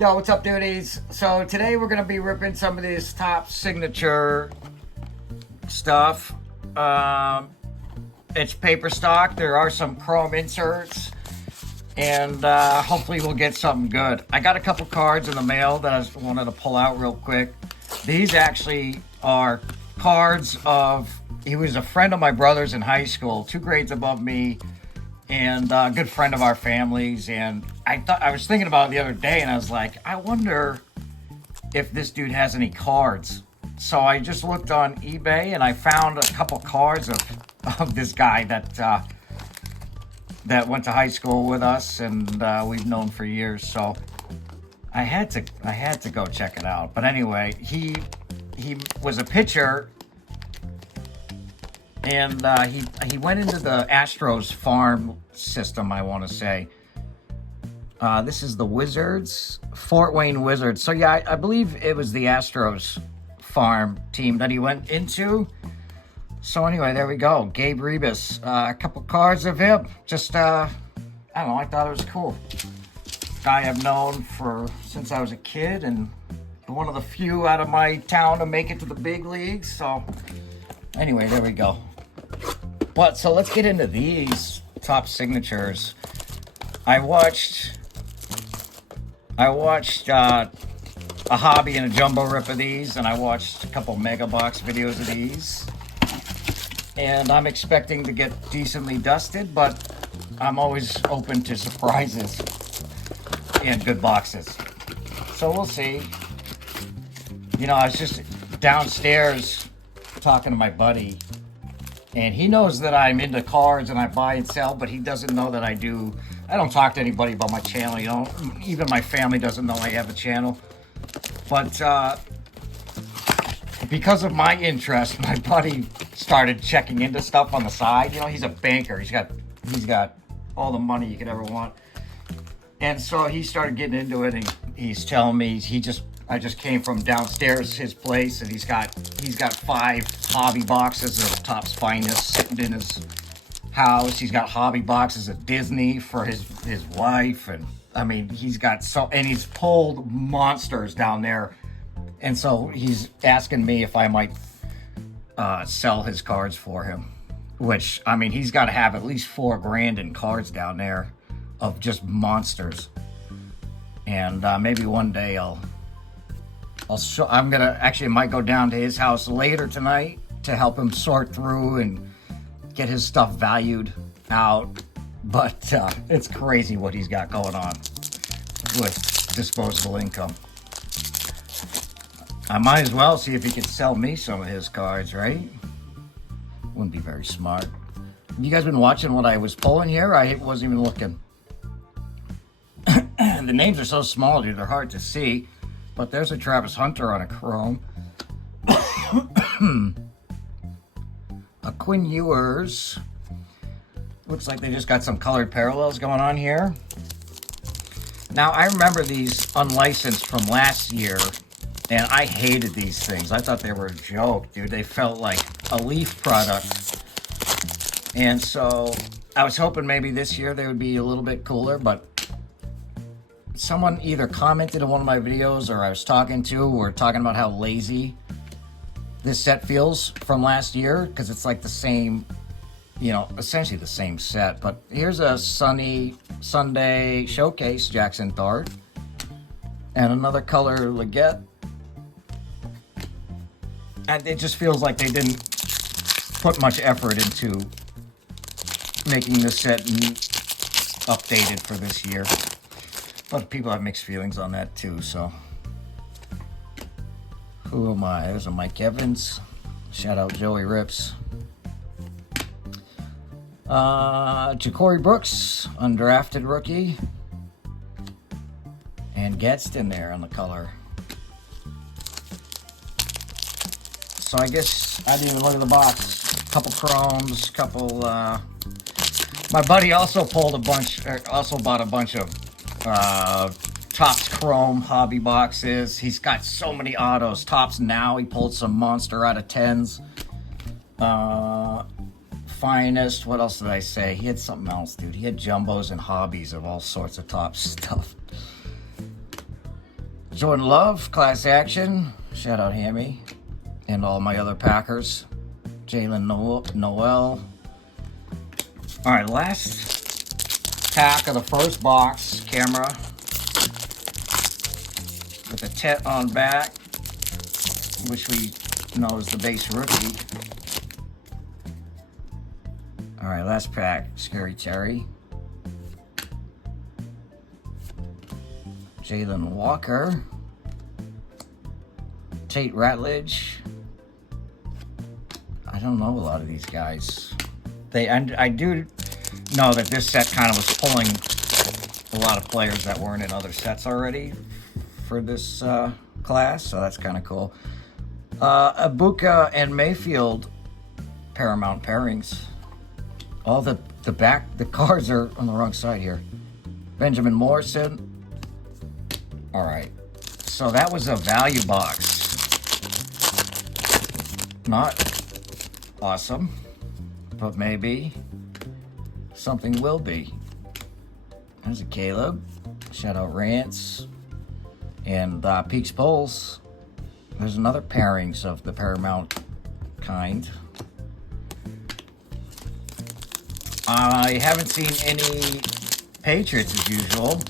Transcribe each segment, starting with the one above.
Yo, what's up, dudes? So today we're gonna be ripping some of this top signature stuff. Um, it's paper stock. There are some chrome inserts, and hopefully we'll get something good. I got a couple cards in the mail that I just wanted to pull out real quick. These actually are cards of. He was a friend of my brother's in high school, 2 grades above me, and a good friend of our families. And I was thinking about it the other day, and I was like, I wonder if this dude has any cards. So I just looked on eBay, and I found a couple cards of this guy that went to high school with us, and we've known for years. So I had to go check it out. But anyway, he was a pitcher, and he went into the Astros farm system, I want to say. This is the Wizards, Fort Wayne Wizards. So yeah, I believe it was the Astros farm team that he went into. So anyway, there we go. Gabe Rebus. A couple cards of him. Just, I don't know, I thought it was cool. Guy I've known since I was a kid, and one of the few out of my town to make it to the big leagues. So anyway, there we go. So let's get into these top signatures. I watched a hobby and a jumbo rip of these, and I watched a couple mega box videos of these. And I'm expecting to get decently dusted, but I'm always open to surprises and good boxes. So we'll see. You know, I was just downstairs talking to my buddy, and he knows that I'm into cards and I buy and sell, but he doesn't know that I do. I don't talk to anybody about my channel, you know. Even my family doesn't know I have a channel. But because of my interest, my buddy started checking into stuff on the side. You know, he's a banker. He's got all the money you could ever want. And so he started getting into it, and he's telling me I just came from downstairs his place, and he's got 5 hobby boxes of Topps Finest sitting in his house. He's got hobby boxes of Disney for his wife, and I mean, he's pulled monsters down there. And so he's asking me if I might sell his cards for him, which, I mean, he's got to have at least $4,000 in cards down there of just monsters. And maybe one day I might go down to his house later tonight to help him sort through and get his stuff valued out. But it's crazy what he's got going on with disposable income. I might as well see if he could sell me some of his cards, right? Wouldn't be very smart. You guys been watching what I was pulling here? I wasn't even looking. The names are so small, dude, they're hard to see. But there's a Travis Hunter on a chrome. A Quinn Ewers. Looks like they just got some colored parallels going on here. Now, I remember these unlicensed from last year, and I hated these things. I thought they were a joke, dude. They felt like a Leaf product. And so I was hoping maybe this year they would be a little bit cooler, but someone either commented on one of my videos or I was talking to were talking about how lazy this set feels from last year, because it's like the same, you know, essentially the same set. But here's a Sunday Showcase Jackson Dart and another color Leggett. And it just feels like they didn't put much effort into making this set updated for this year. But people have mixed feelings on that too, so. Who am I? There's a Mike Evans. Shout out Joey Rips. Ja'Cory Brooks, undrafted rookie. And Gadsden there on the color. So I guess I didn't even look at the box. Couple chromes, couple. My buddy also bought a bunch of Topps Chrome hobby boxes. He's got so many autos. Topps Now, he pulled some monster out of 10s. Finest, what else did I say? He had something else, dude. He had jumbos and hobbies of all sorts of Topps stuff. Jordan Love, class action. Shout out Hammy and all my other Packers. Jalen Noel. All right, last pack of the first box. Camera with the tet on back, which we know is the base rookie. All right, last pack. Scary Terry. Jalen Walker. Tate Ratledge. I don't know a lot of these guys. I do know that this set kind of was pulling a lot of players that weren't in other sets already for this class, so that's kind of cool. Ibuka and Mayfield Paramount pairings. All the cards are on the wrong side here. Benjamin Morrison. All right, so that was a value box. Not awesome, but maybe something will be. There's a Caleb. Shout out Rants. And Peaks Polls. There's another pairings of the Paramount kind. I haven't seen any Patriots as usual.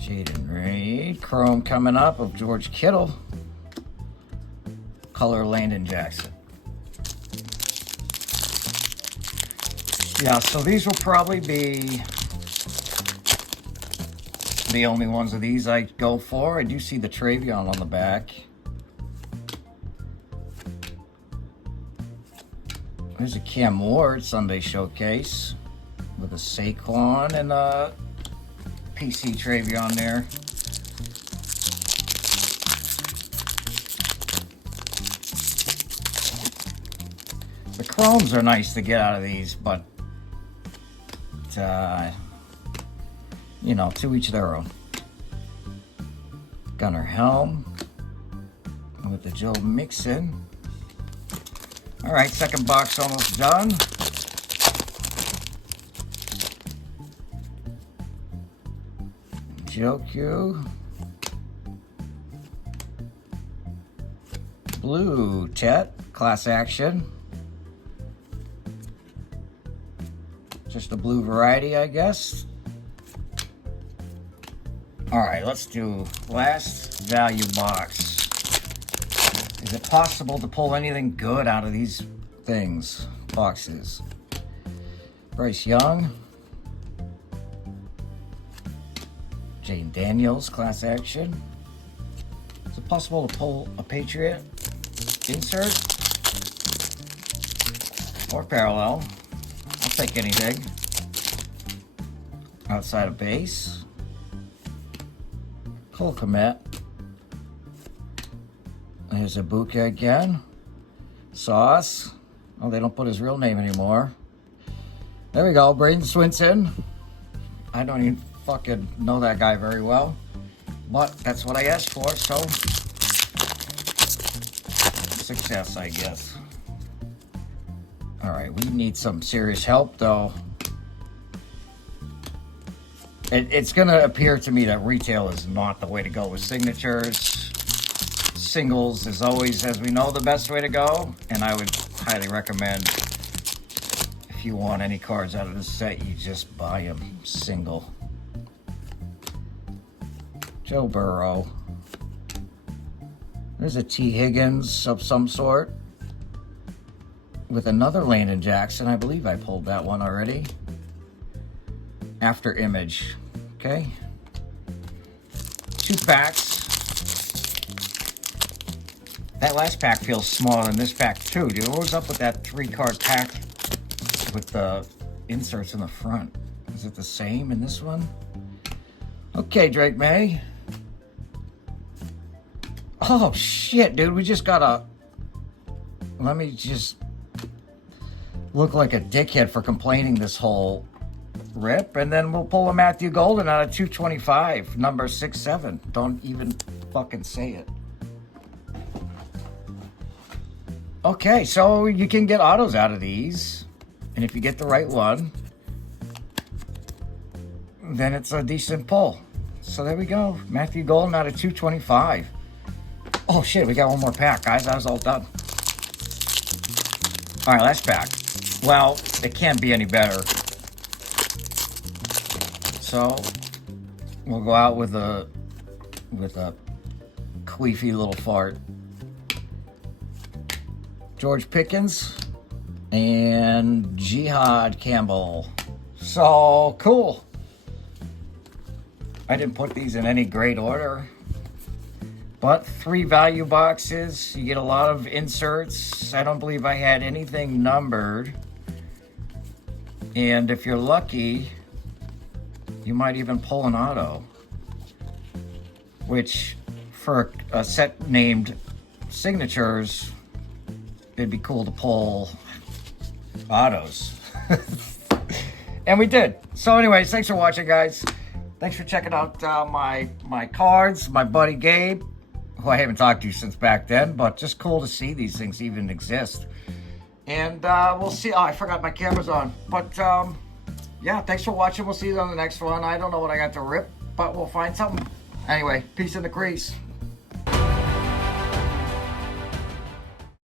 Jaden Reed. Chrome coming up of George Kittle. Color Landon Jackson. Yeah, so these will probably be the only ones of these I go for. I do see the Travion on the back. There's a Cam Ward Sunday Showcase with a Saquon and a PC Travion there. The chromes are nice to get out of these, but you know, to each their own. Gunnar Helm with the Joe Mixon. All right, second box almost done. Joku. Blue Tet, class action. Just a blue variety, I guess. All right, let's do last value box. Is it possible to pull anything good out of these boxes? Bryce Young. Jane Daniels, class action. Is it possible to pull a Patriot insert? Or parallel? I'll take anything. Outside of base. Cole Kmet. There's Ibuka again. Sauce. Oh, they don't put his real name anymore. There we go. Braden Swinson. I don't even fucking know that guy very well, but that's what I asked for, so success, I guess. All right, we need some serious help, though. It's going to appear to me that retail is not the way to go with signatures. Singles is always, as we know, the best way to go, and I would highly recommend, if you want any cards out of this set, you just buy them single. Joe Burrow. There's a T. Higgins of some sort with another Landon Jackson. I believe I pulled that one already. After image. Okay. 2 packs. That last pack feels smaller than this pack too, dude. What was up with that 3-card pack with the inserts in the front? Is it the same in this one? Okay, Drake May. Oh, shit, dude. We just got a... Let me just look like a dickhead for complaining this whole rip. And then we'll pull a Matthew Golden out of 225, number 6-7. Don't even fucking say it. Okay, so you can get autos out of these. And if you get the right one, then it's a decent pull. So there we go. Matthew Golden out of 225. Oh shit, we got one more pack, guys. That was all done. All right, last pack. Well, it can't be any better. So we'll go out with a queefy little fart. George Pickens and Jihad Campbell. So cool. I didn't put these in any great order, but 3 value boxes. You get a lot of inserts. I don't believe I had anything numbered. And if you're lucky, you might even pull an auto, which for a set named Signatures, it'd be cool to pull autos. And we did. So anyways, thanks for watching, guys. Thanks for checking out my cards. My buddy Gabe, who I haven't talked to since back then, but just cool to see these things even exist. And we'll see. Oh, I forgot my camera's on. But yeah, thanks for watching. We'll see you on the next one. I don't know what I got to rip, but we'll find something. Anyway, peace in the crease.